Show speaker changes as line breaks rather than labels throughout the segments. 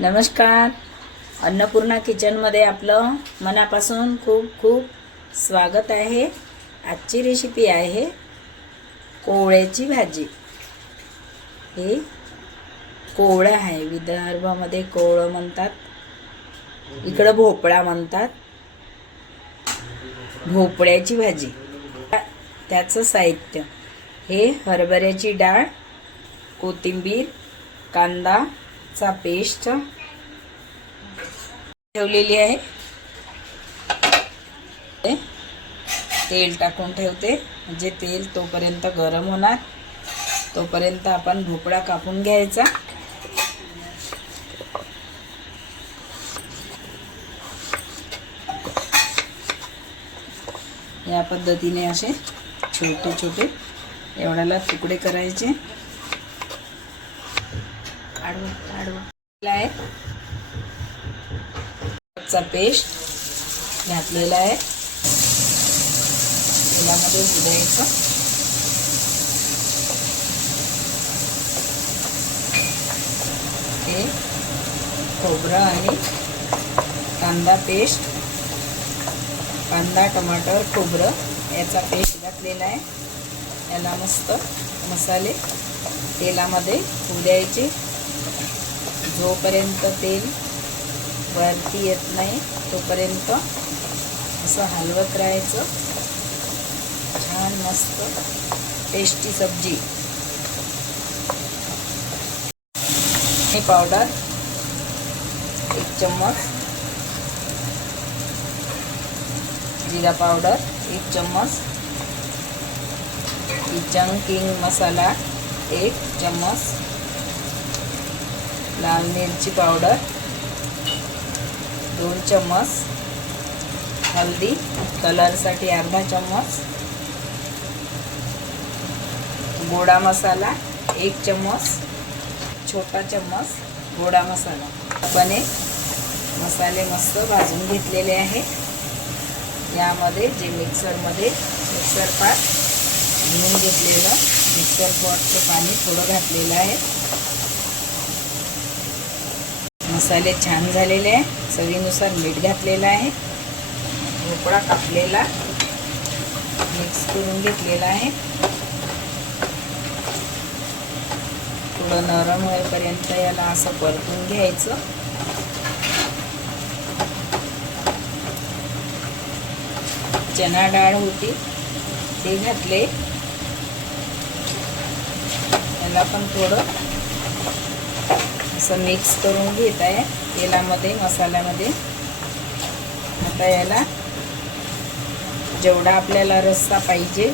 नमस्कार. अन्नपूर्णा किचनमध्ये आपलं मनापासून खूप खूप स्वागत आहे. आजची रेसिपी आहे कोवळ्याची भाजी. हे कोवळं आहे. विदर्भामध्ये कोवळं म्हणतात. इकडं भोपळा म्हणतात. भोपळ्याची भाजी. त्याचं साहित्य. हे हरभऱ्याची डाळ कोथिंबीर कांदा चा पेस्ट ठेवलेली आहे. ते तेल टाकून ठेवते. म्हणजे तेल तोपर्यंत गरम होणार. तोपर्यंत आपण भोपळा कापून घ्यायचा. या पद्धतीने असे छोटे छोटे एवढ्याला तुकडे करायचे. काढून आडवा आहे चा पेस्ट घातलेला आहे. तेलामध्ये बुडायचं हे खोबरं आणि कांदा पेस्ट. कांदा टमाटर खोबरं याचा पेस्ट घातलेला आहे. याला मस्त मसाले तेलामध्ये उद्यायचे. जोपर्यंत तेल वरती येत नाही तोपर्यंत असं हलवत राहायचं. छान मस्त टेस्टी सब्जी. हे पावडर एक चम्मच. जिरा पावडर एक चम्मच. किचन किंग मसाला एक चम्मच. लाल मिरची पावडर दोन चम्मच हल्दी कलरसाठी अर्धा चम्मच गोडा मसाला एक चम्मच छोटा चम्मच गोडा मसाला. आपण एक मसाले मस्त भाजून घेतलेले आहे. यामध्ये जे मिक्सरमध्ये मिक्सर पाट घेऊन घेतलेलं मिक्सर पॉटचं पाणी थोडं घातलेलं आहे. मसाले छान झालेले आहे. चवीनुसार मीठ घातलेलं आहे. भोपळा कापलेला. मिक्स करून घेतलेला आहे. थोडं नरम होईपर्यंत याला असं परतून घ्यायचं. चना डाळ होती ते घातले. याला पण थोडं असं मिक्स करून घेत आहे. तेलामध्ये मसाल्यामध्ये. आता याला जेवढा आपल्याला रस्सा पाहिजे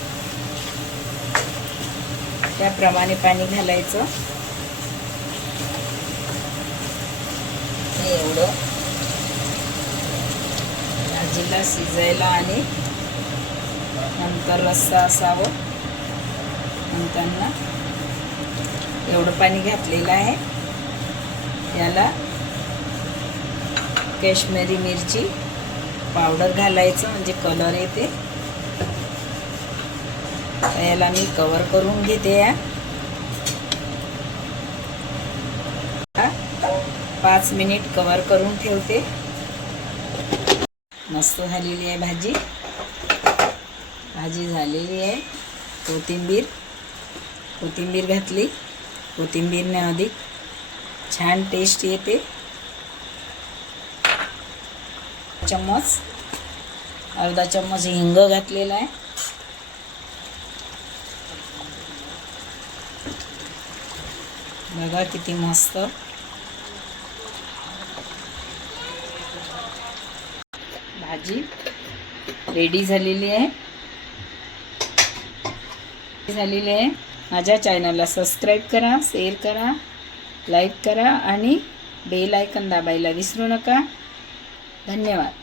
त्याप्रमाणे पाणी घालायचं. एवढं. भाजीला शिजायला आणि नंतर रस्सा असावं. नंतर एवढं पाणी घातलेलं आहे. याला काश्मीरी मिरची पावडर घालायचं म्हणजे कलर येते. याला मी कवर करून घेते या. पाच मिनिट कवर करून ठेवते. मस्त झालेली आहे भाजी. भाजी झालेली आहे. कोथिंबीर. कोथिंबीर घातली. कोथिंबीरने अधिक छान टेस्ट येते. चम्मच. अर्धा चम्मच हिंग घातलेला आहे. बघा किती मस्त. भाजी रेडी झालेली आहे. झालेली आहे. माझ्या चॅनलला सबस्क्राईब करा शेअर करा. लाईक करा आणि बेल आयकन दाबायला विसरू नका. धन्यवाद.